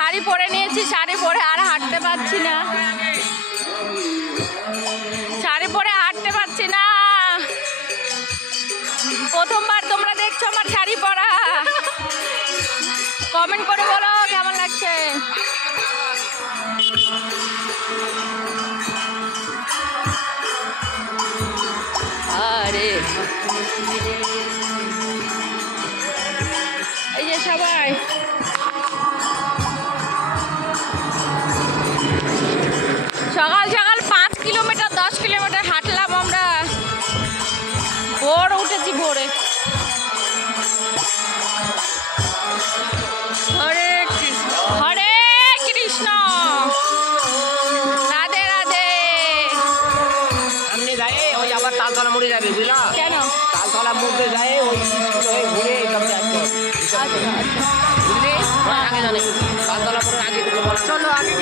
শাড়ি পরে নিয়েছি, শাড়ি পরে আর হাঁটতে পারছি না, শাড়ি পরে হাঁটতে পারছি না। প্রথমবার তোমরা দেখছো আমার শাড়ি পরা, কমেন্ট করে বলো কেমন লাগছে। আরে এই যে সবাই সকাল সকাল 5 কিলোমিটার 10 কিলোমিটার হাঁটলাম আমরা, ভোর উঠেছি ভোরে। হরে কৃষ্ণ হরে কৃষ্ণ, রাধে রাধে। সামনে যায় ওই আবার তালতলা মোড়ে যাবে, বুঝলা? কেন? তালতলা মোড়ে যায় ওই স্কুল হয়ে ঘুরে এইসব আসবে, আচ্ছা আচ্ছা, বুঝলি? আগে জানে